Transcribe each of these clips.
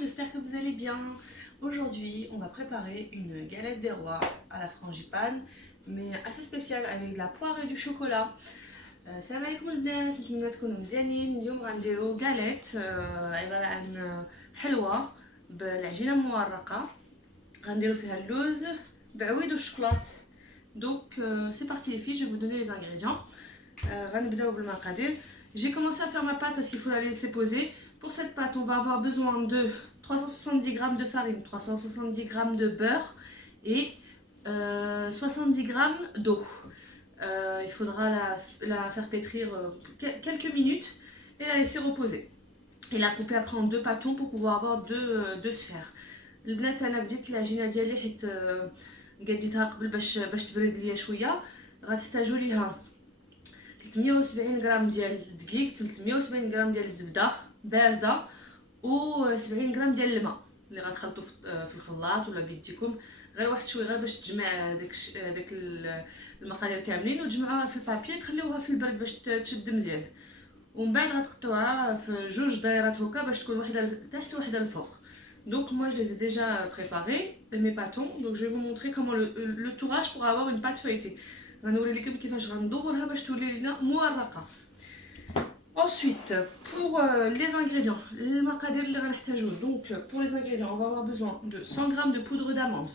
j'espère que vous allez bien. Aujourd'hui, on va préparer une galette des rois à la frangipane, mais assez spéciale avec de la poire et du chocolat. Salam alaikum البنات نتمنى تكونوا مزيانين. اليوم غنديرو galette عبارة عن حلوة بالعجينة المورقة، غنديرو فيها اللوز بعويد والشوكولات. Donc c'est parti les filles, je vais vous donner les ingrédients. غنبداو بالمقادير. J'ai commencé à faire ma pâte parce qu'il faut la laisser poser. Pour cette pâte, on va avoir besoin de 370 g de farine, 370 g de beurre et 70 g d'eau. Il faudra la faire pétrir quelques minutes et la laisser reposer. Et la couper après en deux pâtons pour pouvoir avoir deux sphères. البنات انا بديت العجينه ديالي حيت قديتها قبل باش تبرد ليا شويه. غتحتاجوا ليها 370 غرام ديال الدقيق، 370 غرام ديال الزبده بارده و 70 غرام ديال الماء اللي غتخلطوا في الخلاط ولا بيديكم. غير واحد شويه غير باش تجمع داك المقادير كاملين وتجمعوها في البابي، تخليوها في البرد باش تشد مزيان، ومن بعد غتقطعوها في جوج دايرات هكا باش تكون وحده لتحت وحده للفوق. Donc moi je les ai déjà préparés mes pâtons, donc je vais vous montrer comment le tourage pour avoir une pâte feuilletée. غنوري لكم كيفاش غندورها باش تولي لينا مورقه. Ensuite, pour les ingrédients, les macadamia اللي غنحتاجو. Donc pour les ingrédients, on va avoir besoin de 100 g de poudre d'amande,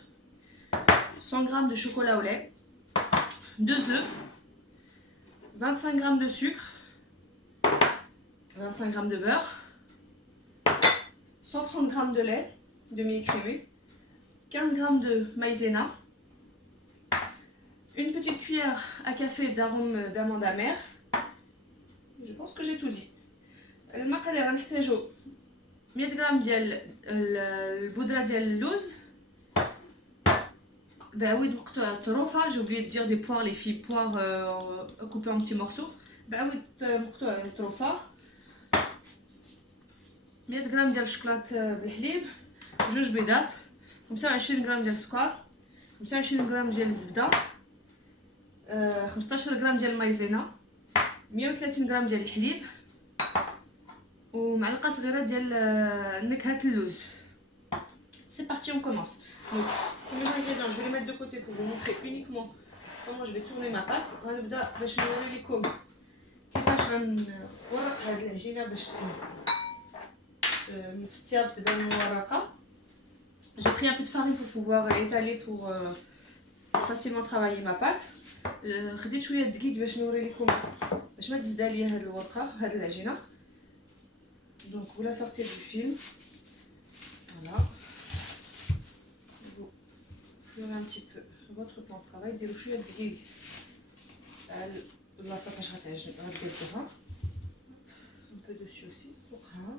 100 g de chocolat au lait, 2 œufs, 25 g de sucre, 25 g de beurre, 130 g de lait demi-écrémé, 15 g de maïzena, une petite cuillère à café d'arôme d'amande amère. Je pense que j'ai tout dit. المقادير غنحتاجو 100 غرام ديال البودره ديال اللوز بعويد مقطوع الطروفه. J'ai oublié de dire des poires les filles, poires coupées en petits morceaux بعويد مقطوع الطروفه. 100 غرام ديال الشوكولات بالحليب، جوج بيضات، 25 غرام ديال السكر، 25 غرام ديال الزبده، 15 غرام ديال المايزينا، 130 غرام ديال الحليب ومعلقه صغيره ديال نكهه اللوز. C'est parti, on commence. Donc tous les ingrédients, je vais les mettre de côté pour vous montrer uniquement comment je vais tourner ma pâte. غنبدا باش نوري لكم كيفاش غنورق هاد العجينه باش مفتيه تبان مورقه. J'ai pris un peu de farine pour pouvoir étaler pour facilement travailler ma pâte. خديت شويه دقيق باش نوري لكم باش ما تزدا ليا هاد الورقه هاد العجينه. Donc vous la sortez du film, voilà, vous fleurez un petit peu votre plan de travail. ديروا شويه دقيق على البلاصه فاش غديروها un peu dessus aussi فوقها.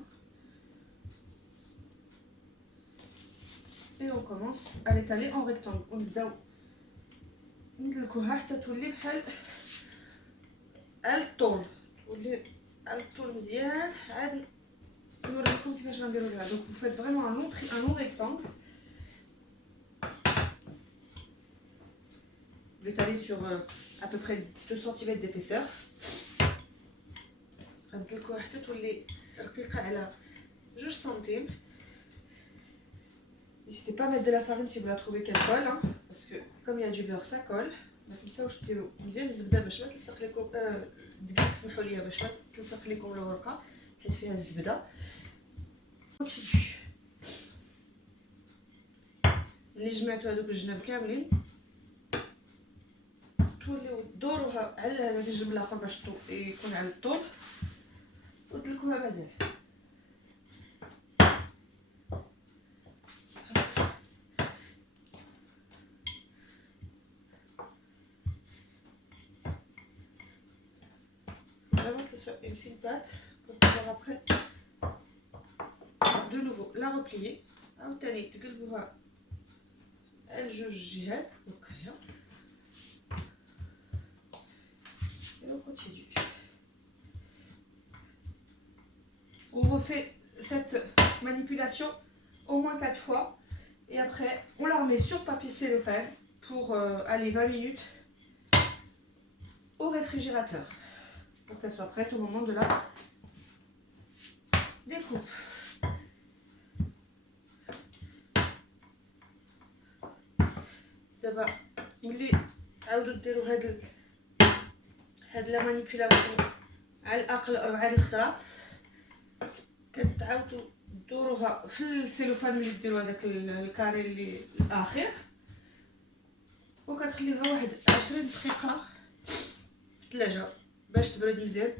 Et on commence à l'étaler en rectangle. ونبداو ندلكوها حتى تولي بحال على الطول، تولي على الطول مزيان. عاد نوريكم كيفاش غنديرو ليها. Donc vous faites vraiment un long rectangle. Vous l'étalez sur à peu près 2 cm d'épaisseur. غندلكوها حتى تولي رقيقه على 2 سنتيم. N'hésitez pas à mettre de la farine si vous la trouvez qu'elle colle, hein, parce que comme il y a du beurre ça colle. Comme ça واش ديروا مزيان الزبده باش ما تلصق لكم الدقيق، سمحوا لي باش ما تلصق لكم الورقه حيت فيها الزبده. اللي جمعتوا هذوك الجناب كاملين توليو دوروها على هذاك الجنب الاخر باش يكون على الطول وتدلكوها مازال. Vraiment que ce soit une fine pâte pour pouvoir après de nouveau la replier. عاوتاني تقلبوها على جوج جهات هكايا. Et on continue. On refait cette manipulation au moins 4 fois et après on la remet sur papier cellophane pour aller 20 minutes au réfrigérateur pour qu'elle soit prête au moment de la découpe. دابا ملي تعاودوا ديروا هاد لا مانيبيولاسيون على الاقل 4 الخطرات، كتعاودوا دوروها في السيلوفان ملي ديروا هذاك الكاري اللي الاخير، وكتخليوها واحد 20 دقيقه في الثلاجه باش تبرد مزيان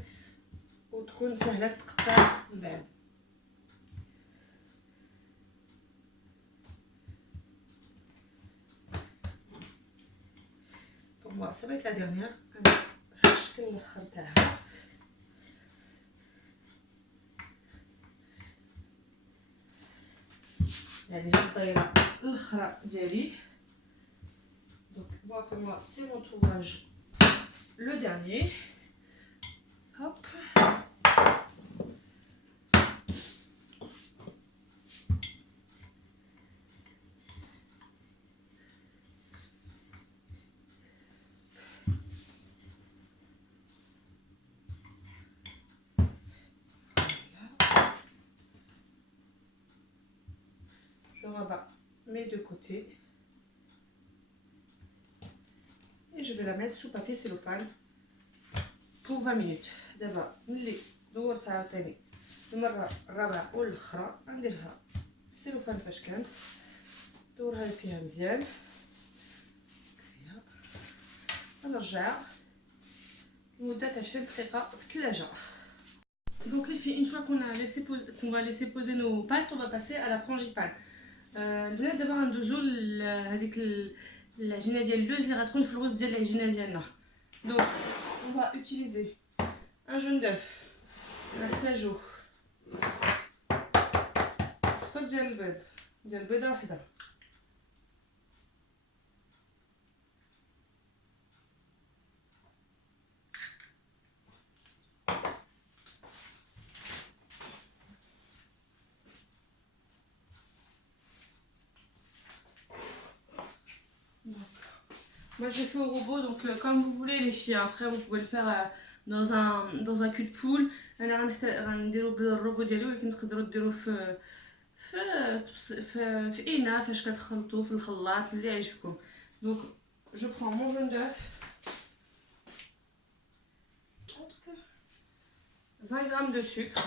وتكون سهله تقطع من بعد. Pour moi ça va être la dernière. انا الشكل الاخر تاعها يعني هاد الدايره الاخرى ديالي. Donc moi pour moi c'est mon tournage le dernier. Hop. Je rabats mes deux côtés et je vais la mettre sous papier cellophane pour 20 minutes. دابا ملي دورت عاوتاني المره الرابعه والاخرى غنديرها السيلوفان فاش كانت دورها فيها مزيان كفيها، غنرجعها لمده 20 دقيقه في الثلاجه. Donc les filles, une fois qu'on va laisser poser nos pâtes, on va passer à la frangipane. البنات دابا غندوزو لهاديك العجينه ديال اللوز اللي غتكون في الوسط ديال العجينه ديالنا. Donc on va utiliser un jaune d'œuf، نحتاجو صفر ديال البيض، ديال بيضه وحده، moi j'ai fait au robot, donc comme vous voulez les filles. Après vous pouvez le faire dans un cul de poule. انا غنديرو بالروبو ديالي، ولكن تقدروا ديروه في اناء فاش كتخلطوه في الخلاط اللي يعجبكم. Donc je prends mon jaune d'œuf، 20 g de sucre,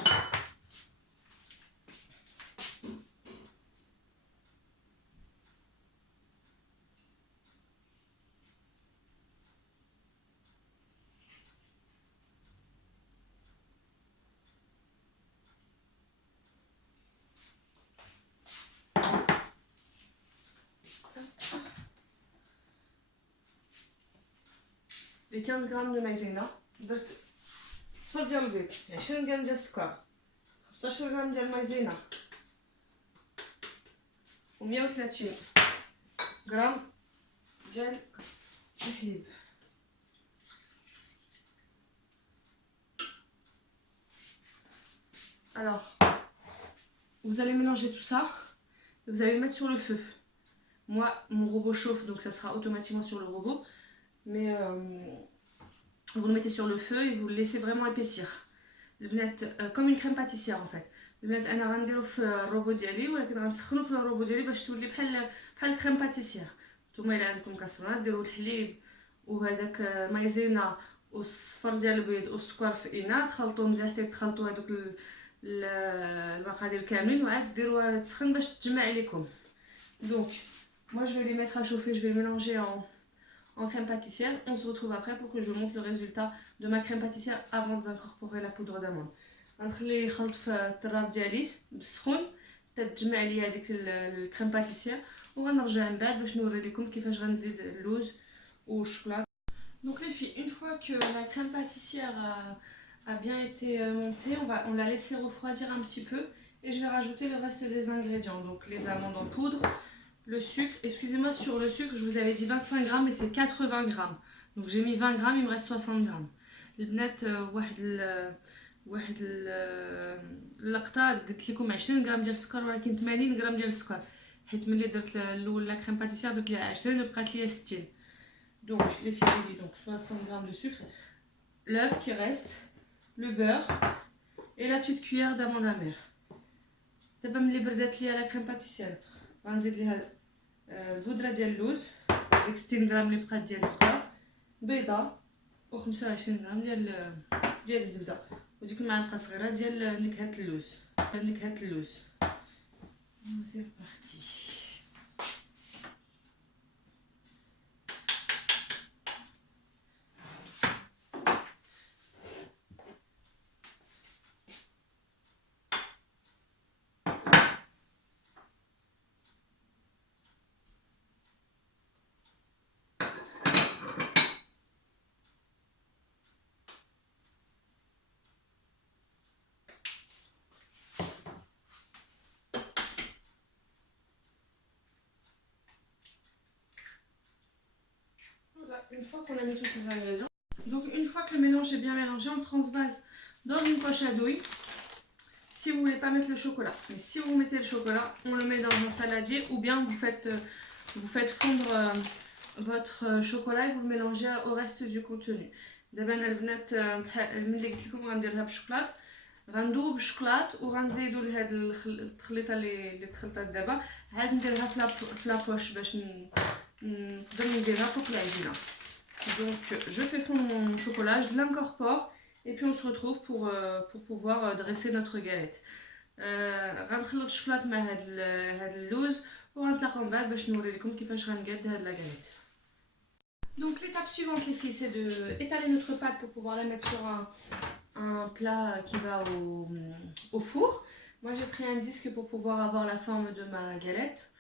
les 15 g de maïzena، درت صفر ديال البيض، 20 غرام ديال السكر، 15 غرام ديال المايزينا، و 130 غرام ديال الحليب. Alors vous allez mélanger tout ça et vous allez le mettre sur le feu. Moi mon robot chauffe, donc ça sera automatiquement sur le robot, mais vous le mettez sur le feu et vous le laissez vraiment épaissir. Comme une crème pâtissière en fait. البنات انا غنديرو في الروبو ديالي، ولكن غنسخنو في الروبو ديالي باش تولي بحال كريم باتيسير. نتوما الا عندكم كاسرونه ديروا الحليب وهذاك مايزينا والصفر ديال البيض والسكر في اناء، تخلطوه مزيان حتى تخلطوا هذوك المقادير كاملين، وعاد ديروها تسخن باش تجمع عليكم. Donc moi je vais les mettre à chauffer, je vais les mélanger en crème pâtissière. On se retrouve après pour que je vous montre le résultat de ma crème pâtissière avant d'incorporer la poudre d'amande. غنخليه يخلط في الطراب ديالي بالسخون حتى تجمع لي هذيك الكريم باتيسير، وغنرجع من بعد باش نوري لكم كيفاش غنزيد اللوز والشوكولاته. Donc les filles, une fois que la crème pâtissière a bien été montée, on l'a laisser refroidir un petit peu et je vais rajouter le reste des ingrédients. Donc les amandes en poudre, le sucre. Excusez-moi, sur le sucre je vous avais dit 25 grammes mais c'est 80 grammes. Donc j'ai mis 20 grammes, il me reste 60 grammes. البنات واحد اللقطه قلت لكم 20 غرام ديال السكر، ولكن 80 غرام ديال السكر، حيت ملي درت الاول لا كريم باتيسير درت ليها 20 وبقات ليا 60. Donc les filles, j'ai dit donc 60 grammes de sucre, l'œuf qui reste, le beurre et la petite cuillère d'amande amère. دابا ملي بردات ليا لا كريم باتيسير غنزيد ليها البودره ديال اللوز ديك 60 غرام اللي بقات ديال السكر، بيضه و25 غرام ديال الزبده، وديك المعلقه صغيره ديال نكهه اللوز. سي بارتي. Une fois qu'on a mis tous ces ingrédients, donc une fois que le mélange est bien mélangé, on transvase dans une poche à douille. Si vous voulez pas mettre le chocolat, mais si vous mettez le chocolat, on le met dans un saladier ou bien vous faites fondre votre chocolat et vous le mélangez au reste du contenu. دابا انا البنات ملي قلت لكم غنديرها بالشوكولات، غندوب الشوكولات وغنزيدوا لهاد التخليطه اللي تخلطات دابا، عاد نديرها في لابوش باش نقدر نديرها فوق العجينه. Donc je fais fondre mon chocolat, je l'incorpore et puis on se retrouve pour pouvoir dresser notre galette. غنخلط الشوكولات مع هاد اللوز وغنتلاقاو من بعد باش نوري لكم كيفاش غنقاد هاد لا galette. Donc l'étape suivante les filles, c'est d'étaler notre pâte pour pouvoir la mettre sur un plat qui va au four. Moi j'ai pris un disque pour pouvoir avoir la forme de ma galette.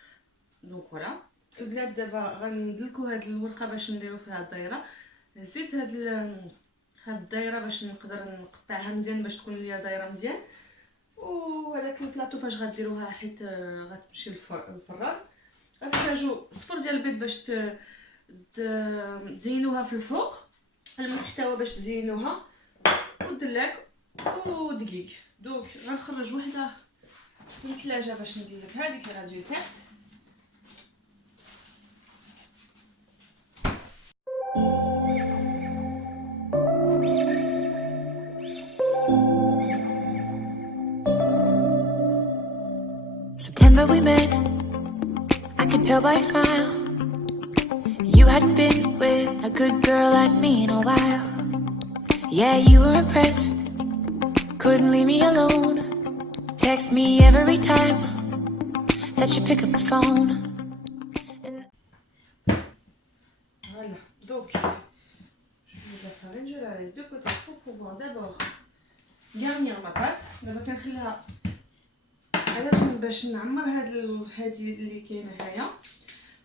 Donc voilà. البنات دابا غندلكو هاد الورقه باش نديرو فيها الدايره. زيت هاد الدايره باش نقدر نقطعها مزيان باش تكون ليا دايره مزيان. وهذاك البلاطو فاش غديروها حيت غتمشي للفران، غتحتاجو صفر ديال البيض باش تزينوها في الفوق، المستوى باش تزينوها، والدلاك ودقيق. دونك غنخرج وحده من الثلاجه باش ندير لك هذيك اللي غتجي تحت. September we met, I could tell by your smile. You hadn't been with a good girl like me in a while. Yeah, you were impressed, couldn't leave me alone. Text me every time that you pick up the phone. Voilà, donc je mets la farine, je la laisse de côté pour pouvoir d'abord garnir ma pâte. D'abord كنخليها على جنب باش نعمر هادي اللي كاينه هنايا.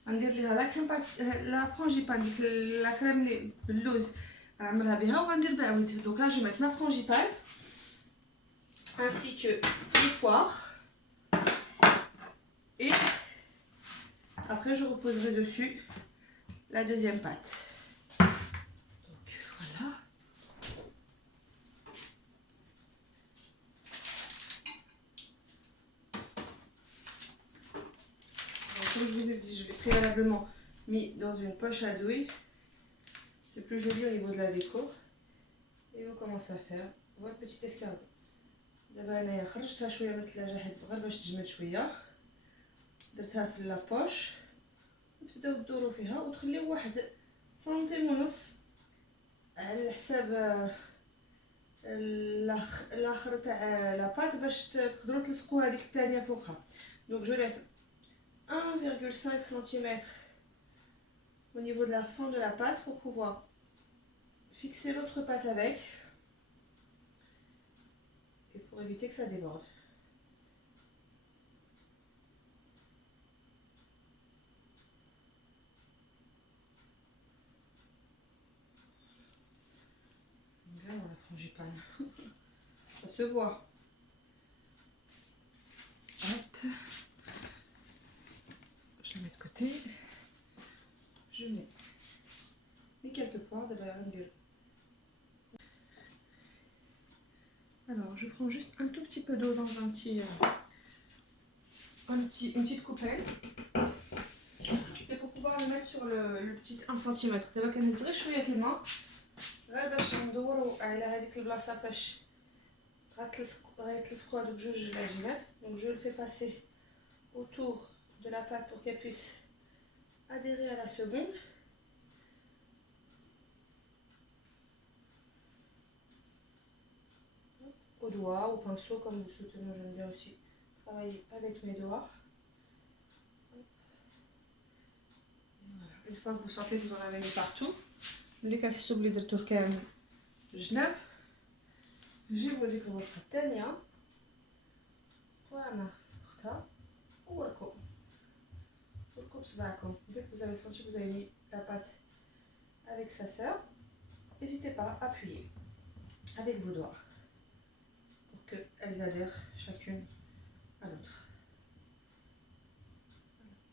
غندير ليها لا كريم لا فرانجيبان، ديك لا كريم اللي باللوز غنعمرها بها وغندير بعويد. دونك لا جو ميت ما فرانجيبان ainsi que les poires et après je reposerai dessus la deuxième pâte. Donc voilà. Comme je vous ai dit, je l'ai préalablement mis dans une poche à douille. C'est plus joli au niveau de la déco. Et on commence à faire. Voilà le petit escargot. دابا انايا خرجتها شويه من الثلاجه حيت غير باش تجمد شويه، درتها في لابوش وتبداو تدوروا فيها وتخليو واحد سنتيم ونص على حساب الاخر تاع لاباط باش تقدروا تلصقوا هذيك الثانيه فوقها. دونك جو laisse 1,5 cm au niveau de la fin de la pâte pour pouvoir fixer l'autre pâte avec et pour éviter que ça déborde. Bien dans la frangipane. Ça se voit. Hop. Je le mets de côté. Je mets les quelques poires de la rondelle. Alors, je prends juste un tout petit peu d'eau dans une petite coupelle. C'est pour pouvoir le mettre sur le petit 1 cm. دابا كنهز غير شويه الماء غير باش ندورو على هذيك البلاصه فاش غيتلصقوا هذوك جوج العجينات. Donc je le fais passer autour de la pâte pour qu'elle puisse adhérer à la seconde. Au doigt, au pinceau, comme vous le souhaitez. Moi j'aime bien aussi travailler avec mes doigts. Voilà. Une fois que vous sentez que vous en avez mis partout, اللي كنحسوا بلي درتوه كامل الجناب جيبوا ديك الوصفه الثانيه سقوها مع اختها ووركوا بصبعكم. Dès que vous avez senti que vous avez mis la pâte avec sa sœur, n'hésitez pas à appuyer avec vos doigts pour qu'elles adhèrent chacune à l'autre.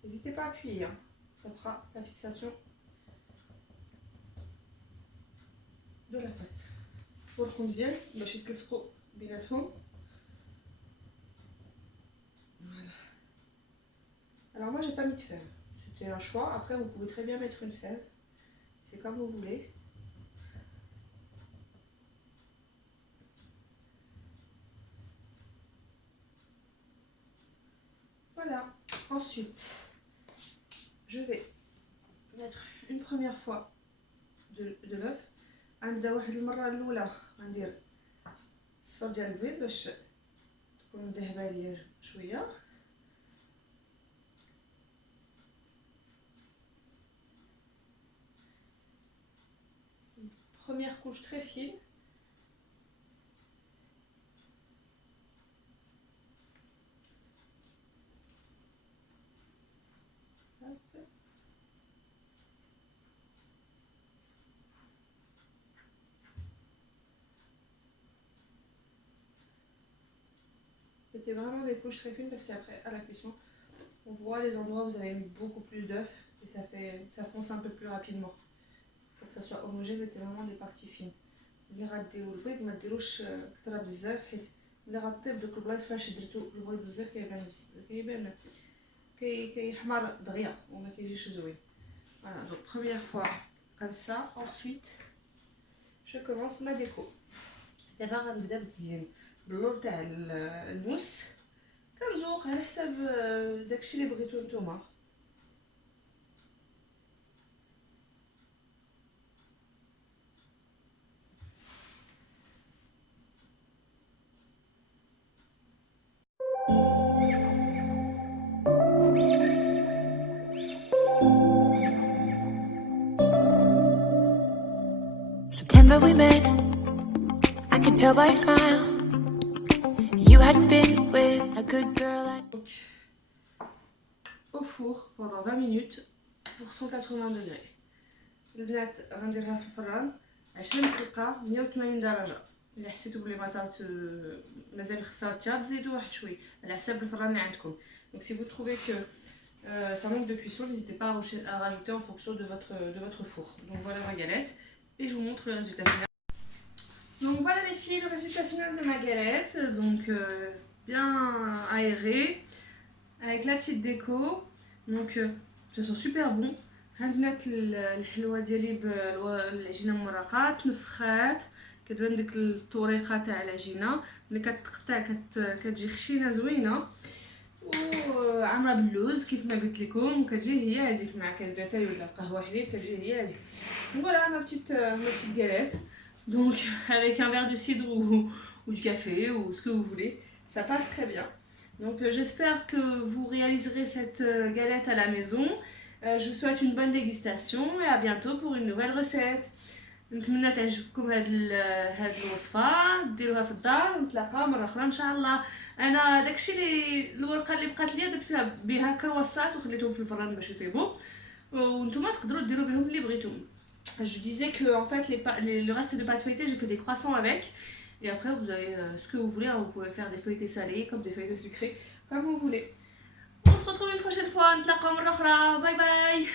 N'hésitez pas à appuyer, hein. Ça fera la fixation de la pâte. وركم مزيان باش يتلصقوا بيناتهم. Voilà. Alors moi j'ai pas mis de fève, c'était un choix. Après vous pouvez très bien mettre une fève, c'est comme vous voulez. Voilà. Ensuite je vais mettre une première fois de l'œuf. غنبدا واحد المره الاولى غندير الصفر ديال البيض باش تكون مذهبه ليا شويه. Première couche très fine. Hop. Mettez vraiment des couches très fines parce qu'après à la cuisson on voit les endroits où vous avez mis beaucoup plus d'œufs et ça fonce un peu plus rapidement. Pour que ça soit homogène, mettez vraiment des parties fines. ملي غديروا البيض ما ديروش كثره بزاف حيت ملي غطيب دوك البلايص فاش درتو البيض بزاف كيبان كيحمر دغيا وما كيجيش زوين. Voilà, donc première fois comme ça. Ensuite je commence ma déco. دابا غنبدا بالتزيين باللور تاع الموس. كنزوق على حساب داكشي اللي بغيتو نتوما. September we met, I could tell by your smile. You hadn't been with a good girl like... Donc, au four pendant 20 minutes pour 180 degrés. البنات غنديرها في الفران 20 دقيقة 180 درجة. إلا حسيتو بلي بطاط مازال خصها تشاب زيدو واحد شوي على حساب الفران اللي عندكم. Donc si vous trouvez que ça manque de cuisson, n'hésitez pas à rajouter en fonction de votre four. Donc voilà ma galette et je vous montre le résultat final. Donc voilà les filles, le résultat final de ma galette. Donc bien aéré avec la petite déco. Donc ça sent super bon. عندنا الحلوه ديالي بالعجينه مرقات تنفخات كتبان ديك الطريقه تاع العجينه ملي كتقطع كتجي خشينه زوينه وعامره باللوز كيف ما قلت لكم وكتجي هي هذيك مع كاس داتاي ولا قهوه حليب كتجي هي هذيك. Voilà ma petite galette. Donc avec un verre de cidre ou du café ou ce que vous voulez, ça passe très bien. Donc j'espère que vous réaliserez cette galette à la maison. Je vous souhaite une bonne dégustation et à bientôt pour une nouvelle recette. نتمنى تعجبكم هاد الوصفه ديروها في الدار ونتلاقاو مره اخرى ان شاء الله. انا داكشي اللي الورقه اللي بقات ليا درت فيها بها كرواسات وخليتهم في الفران باش يطيبوا وانتم تقدروا ديروا بهم اللي بغيتم. Je disais que en fait le reste de pâte feuilletée j'ai fait des croissants avec et après vous avez ce que vous voulez, hein, vous pouvez faire des feuilletés salés comme des feuilletés sucrés comme vous voulez. On se retrouve une prochaine fois. نتلاقاو مرة أخرى. باي باي.